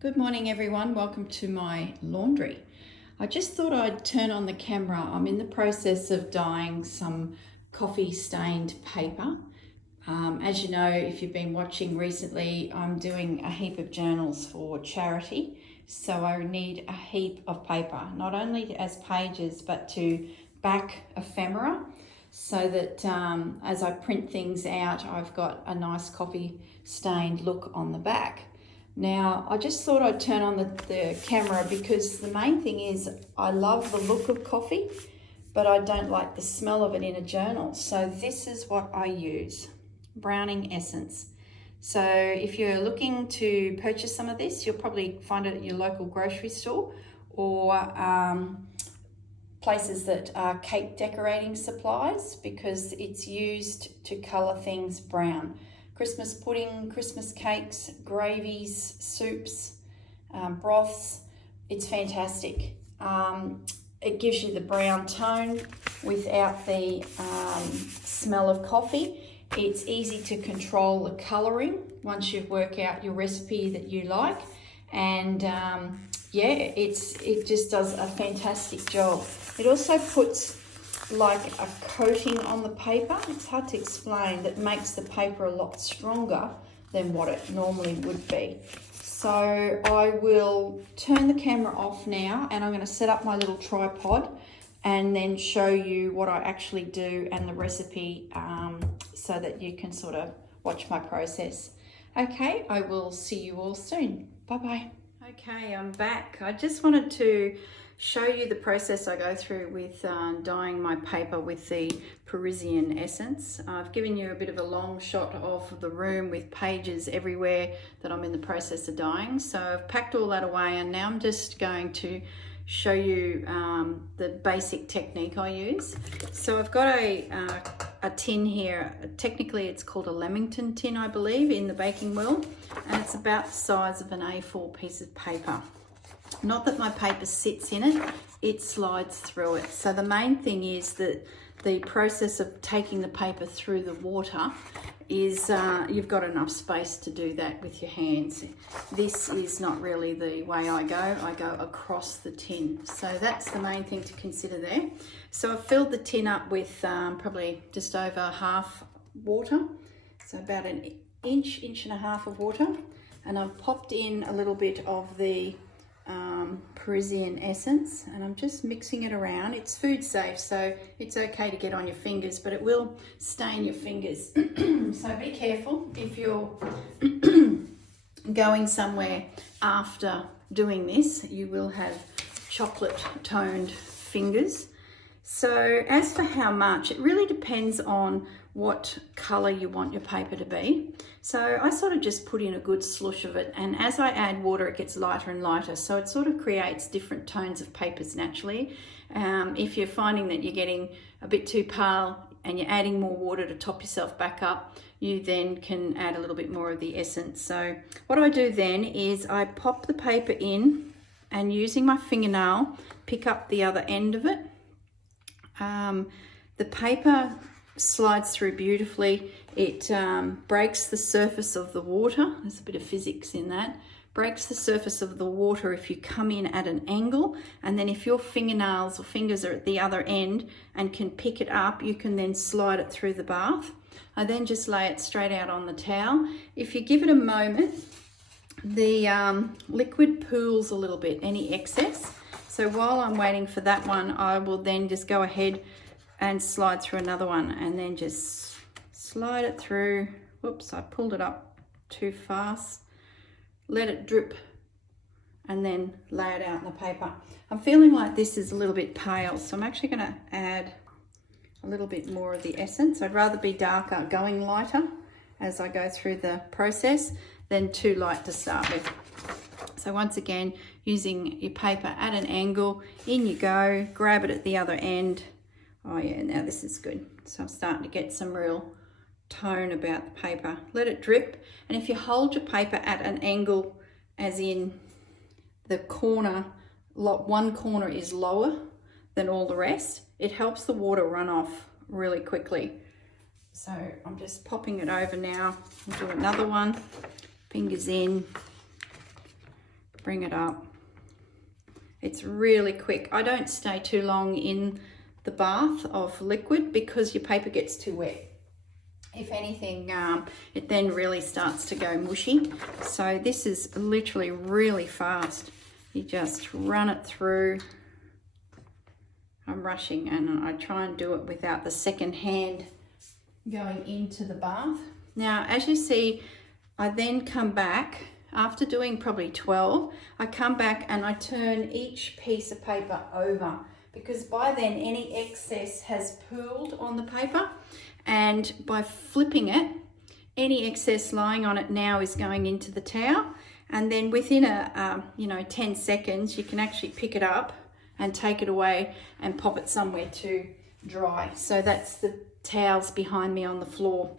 Good morning everyone, welcome to my laundry. I just thought I'd turn on the camera. I'm in the process of dyeing some coffee stained paper. As you know, if you've been watching recently, I'm doing a heap of journals for charity. So I need a heap of paper, not only as pages, but to back ephemera, so that as I print things out, I've got a nice coffee stained look on the back. Now, I just thought I'd turn on the camera because the main thing is I love the look of coffee, but I don't like the smell of it in a journal. So this is what I use, Browning Essence. So if you're looking to purchase some of this, you'll probably find it at your local grocery store or places that are cake decorating supplies, because it's used to colour things brown. Christmas pudding, Christmas cakes, gravies, soups, broths. It's fantastic. It gives you the brown tone without the smell of coffee. It's easy to control the colouring once you work out your recipe that you like. And yeah, it just does a fantastic job. It also puts like a coating on the paper, it's hard to explain, that makes the paper a lot stronger than what it normally would be. So I will turn the camera off now and I'm going to set up my little tripod and then show you what I actually do and the recipe, so that you can sort of watch my process. Okay, I will see you all soon. Bye-bye. Okay, I'm back. I just wanted to show you the process I go through with dyeing my paper with the Parisian Essence. I've given you a bit of a long shot of the room with pages everywhere that I'm in the process of dyeing. So I've packed all that away and now I'm just going to show you the basic technique I use. So I've got a tin here. Technically it's called a Lamington tin, I believe, in the baking world, and it's about the size of an A4 piece of paper. Not that my paper sits in it, it slides through it. So the main thing is that the process of taking the paper through the water is you've got enough space to do that with your hands. This is not really the way I go across the tin. So that's the main thing to consider there. So I've filled the tin up with probably just over half water. So about an inch and a half of water. And I've popped in a little bit of the Parisian Essence, and I'm just mixing it around. It's food safe, so it's okay to get on your fingers, but it will stain your fingers. So be careful if you're going somewhere after doing this. You will have chocolate toned fingers. So as for how much, it really depends on what colour you want your paper to be. So I sort of just put in a good slush of it, and as I add water it gets lighter and lighter, so it sort of creates different tones of papers naturally. If you're finding that you're getting a bit too pale and you're adding more water to top yourself back up, you then can add a little bit more of the essence. So what I do then is I pop the paper in and using my fingernail pick up the other end of it. The paper slides through beautifully. It breaks the surface of the water. There's a bit of physics in that. Breaks the surface of the water if you come in at an angle, and then if your fingernails or fingers are at the other end and can pick it up, you can then slide it through the bath. I then just lay it straight out on the towel. If you give it a moment, the liquid pools a little bit, any excess. So while I'm waiting for that one, I will then just go ahead and slide through another one and then just slide it through. Whoops, I pulled it up too fast. Let it drip and then lay it out on the paper. I'm feeling like this is a little bit pale, so I'm actually going to add a little bit more of the essence. I'd rather be darker, going lighter as I go through the process than too light to start with. So once again, using your paper at an angle, in you go, grab it at the other end. Oh yeah, now this is good. So I'm starting to get some real tone about the paper. Let it drip, and if you hold your paper at an angle, as in the corner, one corner is lower than all the rest, it helps the water run off really quickly. So I'm just popping it over now. I'll do another one. Fingers in, bring it up. It's really quick. I don't stay too long in the bath of liquid because your paper gets too wet. If anything, it then really starts to go mushy. So this is literally really fast. You just run it through. I'm rushing and I try and do it without the second hand going into the bath. Now, as you see, I then come back, after doing probably 12, I come back and I turn each piece of paper over, because by then any excess has pooled on the paper, and by flipping it, any excess lying on it now is going into the towel, and then within 10 seconds you can actually pick it up and take it away and pop it somewhere to dry. So that's the towels behind me on the floor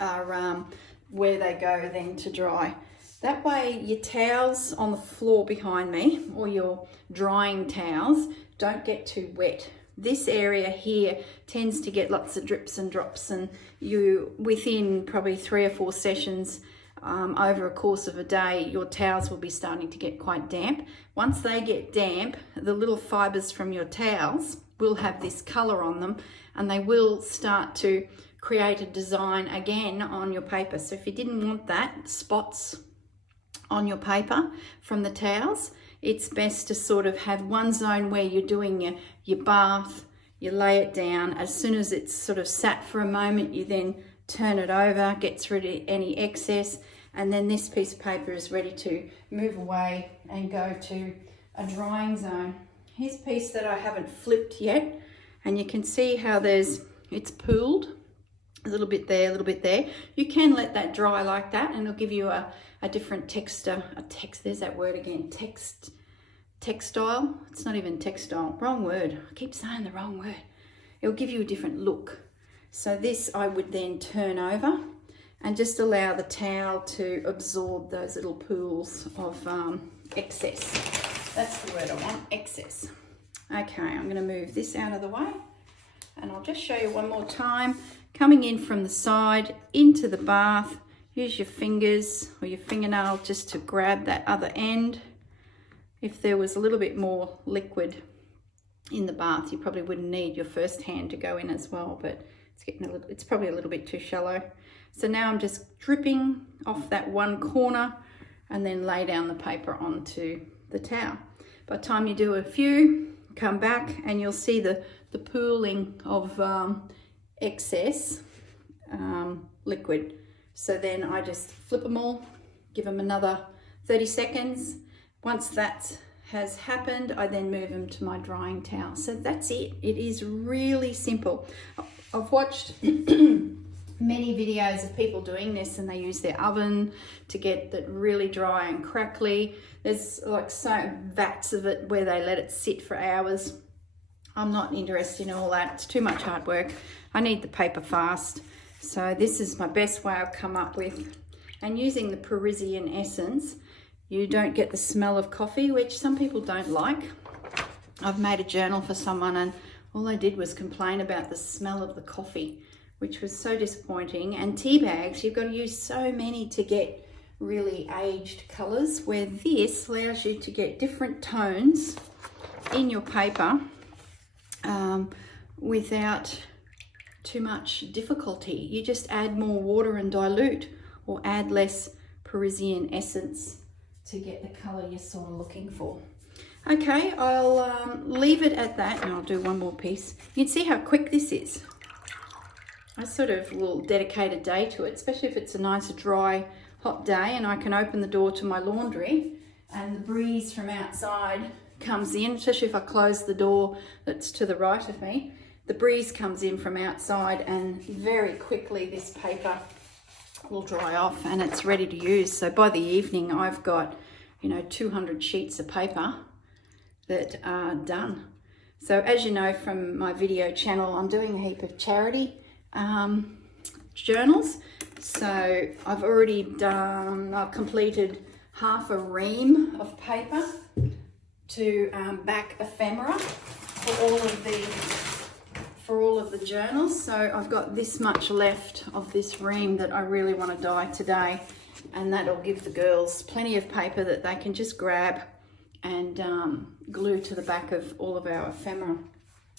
are where they go then to dry. That way your towels on the floor behind me, or your drying towels, don't get too wet. This area here tends to get lots of drips and drops, and you, within probably 3 or 4 sessions over a course of a day, your towels will be starting to get quite damp. Once they get damp, the little fibers from your towels will have this color on them, and they will start to create a design again on your paper. So if you didn't want that, spots on your paper from the towels, it's best to sort of have one zone where you're doing your bath, you lay it down. As soon as it's sort of sat for a moment, you then turn it over, gets rid of any excess, and then this piece of paper is ready to move away and go to a drying zone. Here's a piece that I haven't flipped yet, and you can see how it's pooled. A little bit there, a little bit there. You can let that dry like that, and it'll give you a different texture. There's that word again, textile. It's not even textile, wrong word. I keep saying the wrong word. It'll give you a different look. So this I would then turn over and just allow the towel to absorb those little pools of excess. That's the word I want, excess. Okay, I'm going to move this out of the way, and I'll just show you one more time. Coming in from the side into the bath, use your fingers or your fingernail just to grab that other end. If there was a little bit more liquid in the bath, you probably wouldn't need your first hand to go in as well, but it's probably a little bit too shallow. So now I'm just dripping off that one corner and then lay down the paper onto the towel. By the time you do a few, come back and you'll see the pooling of excess liquid. So then I just flip them all, give them another 30 seconds. Once that has happened, I then move them to my drying towel. So that's it. It is really simple. I've watched many videos of people doing this, and they use their oven to get that really dry and crackly. There's like vats of it where they let it sit for hours. I'm not interested in all that. It's too much hard work. I need the paper fast. So this is my best way I've come up with. And using the Parisian Essence, you don't get the smell of coffee, which some people don't like. I've made a journal for someone, and all they did was complain about the smell of the coffee, which was so disappointing. And tea bags, you've got to use so many to get really aged colours, where this allows you to get different tones in your paper without too much difficulty. You just add more water and dilute, or add less Parisian Essence to get the colour you're sort of looking for. Okay, I'll leave it at that, and I'll do one more piece. You can see how quick this is. I sort of will dedicate a day to it, especially if it's a nice dry hot day and I can open the door to my laundry and the breeze from outside comes in, especially if I close the door that's to the right of me. The breeze comes in from outside, and very quickly this paper will dry off and it's ready to use. So by the evening I've got 200 sheets of paper that are done. So as you know from my video channel, I'm doing a heap of charity journals. So I've already completed half a ream of paper to back ephemera for all of the journals. So I've got this much left of this ream that I really want to dye today. and that'll give the girls plenty of paper that they can just grab and glue to the back of all of our ephemera.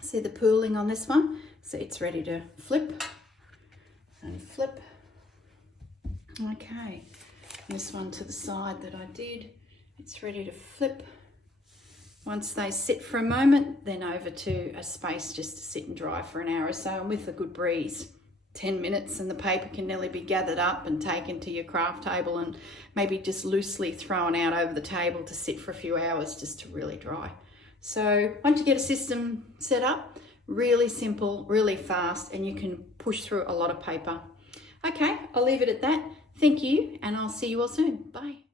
See the pooling on this one? So it's ready to flip and flip. Okay, this one to the side that I did, it's ready to flip. Once they sit for a moment, then over to a space just to sit and dry for an hour or so, and with a good breeze. 10 minutes and the paper can nearly be gathered up and taken to your craft table and maybe just loosely thrown out over the table to sit for a few hours just to really dry. So once you get a system set up, really simple, really fast, and you can push through a lot of paper. Okay, I'll leave it at that. Thank you, and I'll see you all soon. Bye.